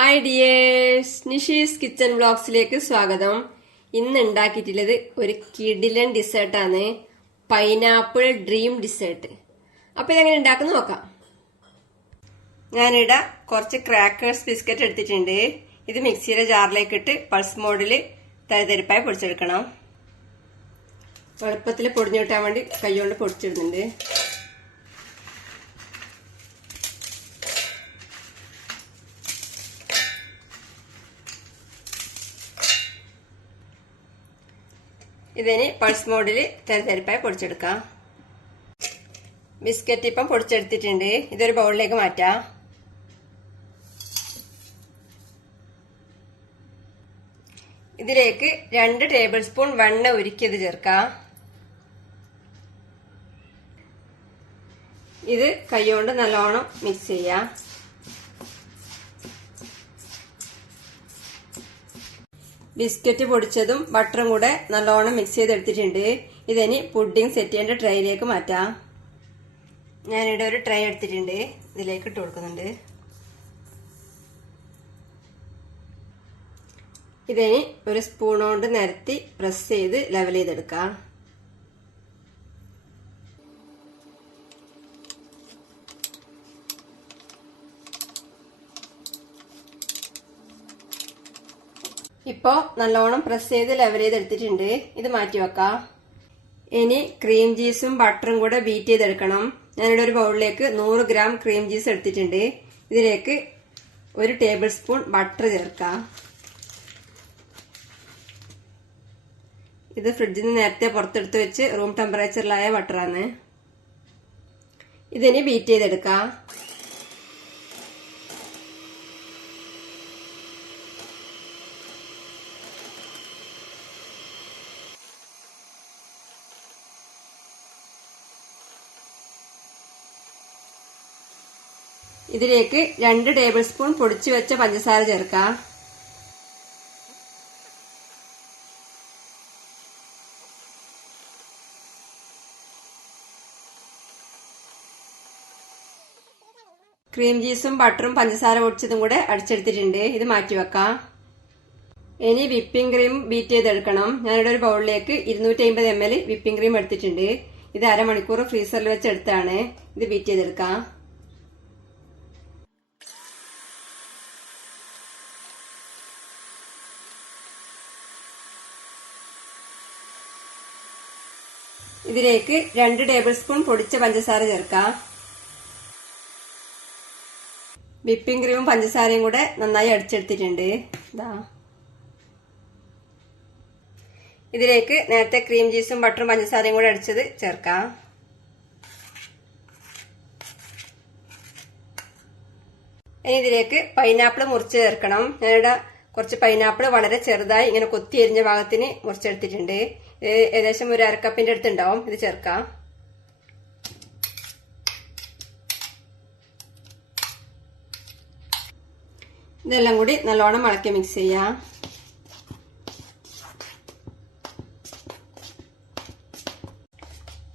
Hi dears, Nishi's Kitchen Vlogs like swagatham. ഇന്ന് ഉണ്ടാക്കിയിട്ടുള്ളത് ഒരു കിടിലൻ ഡിസേർട്ട് ആണ്, പൈനാപ്പിൾ ഡ്രീം ഡിസേർട്ട്. അപ്പോൾ ഇതെങ്ങനെ ഉണ്ടാക്കുന്നു നോക്കാം. ഞാനിവിടെ കുറച്ച് ക്രാക്കേഴ്സ് ബിസ്ക്കറ്റ് എടുത്തിട്ടുണ്ട്. ഇത് മിക്സിയുടെ ജാറിലേക്ക് ഇട്ട് പൾസ് മോഡിൽ തരിതരിപ്പായി പൊടിച്ചെടുക്കണം. എളുപ്പത്തിൽ പൊടിഞ്ഞു കിട്ടാൻ വേണ്ടി കൈകൊണ്ട് പൊടിച്ചിടുന്നുണ്ട്. ഇതിന് പൾസ് മോഡിൽ തരിതരിപ്പായി പൊടിച്ചെടുക്കാം. ബിസ്ക്കറ്റ് ഇപ്പം പൊടിച്ചെടുത്തിട്ടുണ്ട്. ഇതൊരു ബൗളിലേക്ക് മാറ്റാം. ഇതിലേക്ക് 2 ടേബിൾ സ്പൂൺ വെണ്ണ ഉരുക്കിയത് ചേർക്കാം. ഇത് കൈകൊണ്ട് നല്ലോണം മിക്സ് ചെയ്യാം. ബിസ്ക്കറ്റ് പൊടിച്ചതും ബട്ടറും കൂടെ നല്ലോണം മിക്സ് ചെയ്തെടുത്തിട്ടുണ്ട്. ഇതിനി പുഡിംഗ് സെറ്റ് ചെയ്യേണ്ട ട്രേയിലേക്ക് മാറ്റാം. ഞാനിവിടെ ഒരു ട്രേ എടുത്തിട്ടുണ്ട്. ഇതിലേക്ക് ഇട്ട് കൊടുക്കുന്നുണ്ട്. ഇതിനി ഒരു സ്പൂൺ കൊണ്ട് നിരത്തി പ്രസ് ചെയ്ത് ലെവൽ ചെയ്തെടുക്കാം. ഇപ്പോ നല്ലോണം പ്രസ് ചെയ്ത് ലെവൽ ചെയ്തെടുത്തിട്ടുണ്ട്. ഇത് മാറ്റി വെക്കാം. ഇനി ക്രീം ചീസും ബട്ടറും കൂടെ ബീറ്റ് ചെയ്തെടുക്കണം. ഞാനിവിടെ ഒരു ബൗളിലേക്ക് 100 ഗ്രാം ക്രീം ചീസ് എടുത്തിട്ടുണ്ട്. ഇതിലേക്ക് 1 ടേബിൾ സ്പൂൺ ബട്ടർ ചേർക്കാം. ഇത് ഫ്രിഡ്ജിൽ നിന്ന് നേരത്തെ പുറത്തെടുത്ത് വെച്ച് റൂം ടെമ്പറേച്ചറിലായ ബട്ടറാണ്. ഇതിനി ബീറ്റ് ചെയ്തെടുക്കാം. ഇതിലേക്ക് 2 ടേബിൾ സ്പൂൺ പൊടിച്ചു വെച്ച പഞ്ചസാര ചേർക്കാം. ക്രീം ചീസും ബട്ടറും പഞ്ചസാര പൊടിച്ചതും കൂടെ അടിച്ചെടുത്തിട്ടുണ്ട്. ഇത് മാറ്റി വെക്കാം. ഇനി വിപ്പിംഗ് ക്രീം ബീറ്റ് ചെയ്തെടുക്കണം. ഞാനിവിടെ ഒരു ബൗളിലേക്ക് 250 ml വിപ്പിംഗ് ക്രീം എടുത്തിട്ടുണ്ട്. ഇത് അരമണിക്കൂർ ഫ്രീസറിൽ വെച്ച് എടുത്താണ്. ഇത് ബീറ്റ് ചെയ്തെടുക്കാം. ഇതിലേക്ക് 2 ടേബിൾ സ്പൂൺ പൊടിച്ച പഞ്ചസാര ചേർക്കാം. വിപ്പിംഗ് ക്രീമും പഞ്ചസാരയും കൂടെ നന്നായി അടിച്ചെടുത്തിട്ടുണ്ട്. ഇതിലേക്ക് നേരത്തെ ക്രീം ചീസും ബട്ടറും പഞ്ചസാരയും കൂടെ അടിച്ചത് ചേർക്കാം. ഇനി ഇതിലേക്ക് പൈനാപ്പിൾ മുറിച്ച് ചേർക്കണം. ഞാനിവിടെ കുറച്ച് പൈനാപ്പിൾ വളരെ ചെറുതായി ഇങ്ങനെ കൊത്തി എരിഞ്ഞ ഭാഗത്തിന് മുറിച്ചെടുത്തിട്ടുണ്ട്. ഏകദേശം ഒരു 1/2 കപ്പിന്റെ അടുത്തുണ്ടാവും. ഇത് ചേർക്കാം. ഇതെല്ലാം കൂടി നല്ലോണം ഇളക്കി മിക്സ് ചെയ്യാം.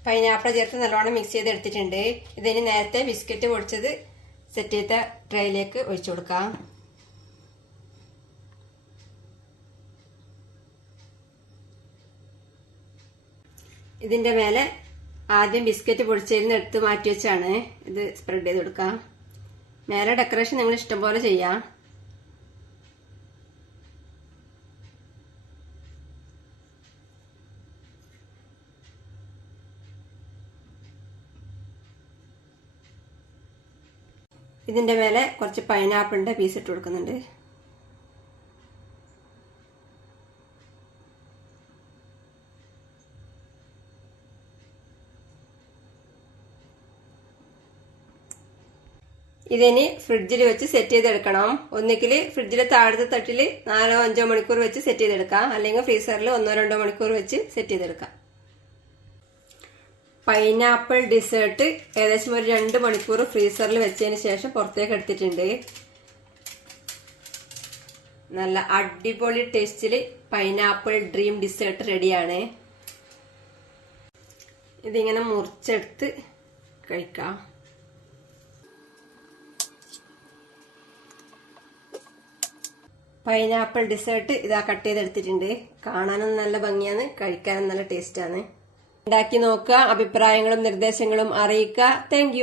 പൈനാപ്പിൾ ചേർത്ത് നല്ലോണം മിക്സ് ചെയ്ത് എടുത്തിട്ടുണ്ട്. ഇതിന് നേരത്തെ ബിസ്ക്കറ്റ് പൊടിച്ചത് സെറ്റ് ചെയ്ത ട്രേയിലേക്ക് ഒഴിച്ചു കൊടുക്കാം. ഇതിന്റെ മേലെ ആദ്യം ബിസ്ക്കറ്റ് പൊടിച്ചതിൽ നിന്ന് എടുത്ത് മാറ്റി വെച്ചാണ് ഇത് സ്പ്രെഡ് ചെയ്ത് കൊടുക്കാം. മേലെ ഡെക്കറേഷൻ നിങ്ങൾ ഇഷ്ടം പോലെ ചെയ്യാം. ഇതിന്റെ മേലെ കുറച്ച് പൈനാപ്പിളിന്റെ പീസ് ഇട്ട് കൊടുക്കുന്നുണ്ട്. ഇതിനി ഫ്രിഡ്ജിൽ വെച്ച് സെറ്റ് ചെയ്തെടുക്കണം. ഒന്നുകിൽ ഫ്രിഡ്ജിലെ താഴത്തെ തട്ടിൽ 4-5 മണിക്കൂർ വെച്ച് സെറ്റ് ചെയ്തെടുക്കാം. അല്ലെങ്കിൽ ഫ്രീസറിൽ 1-2 മണിക്കൂർ വെച്ച് സെറ്റ് ചെയ്തെടുക്കാം. പൈനാപ്പിൾ ഡിസേർട്ട് ഏകദേശം ഒരു 2 മണിക്കൂർ ഫ്രീസറിൽ വെച്ചതിന് ശേഷം പുറത്തേക്ക് എടുത്തിട്ടുണ്ട്. നല്ല അടിപൊളി ടേസ്റ്റിൽ പൈനാപ്പിൾ ഡ്രീം ഡിസേർട്ട് റെഡിയാണ്. ഇതിങ്ങനെ മുറിച്ചെടുത്ത് കഴിക്കാം. പൈനാപ്പിൾ ഡിസേർട്ട് ഇതാ കട്ട് ചെയ്തെടുത്തിട്ടുണ്ട്. കാണാനും നല്ല ഭംഗിയാണ്, കഴിക്കാനും നല്ല ടേസ്റ്റാണ്. ഉണ്ടാക്കി നോക്കുക, അഭിപ്രായങ്ങളും നിർദ്ദേശങ്ങളും അറിയിക്കുക. താങ്ക്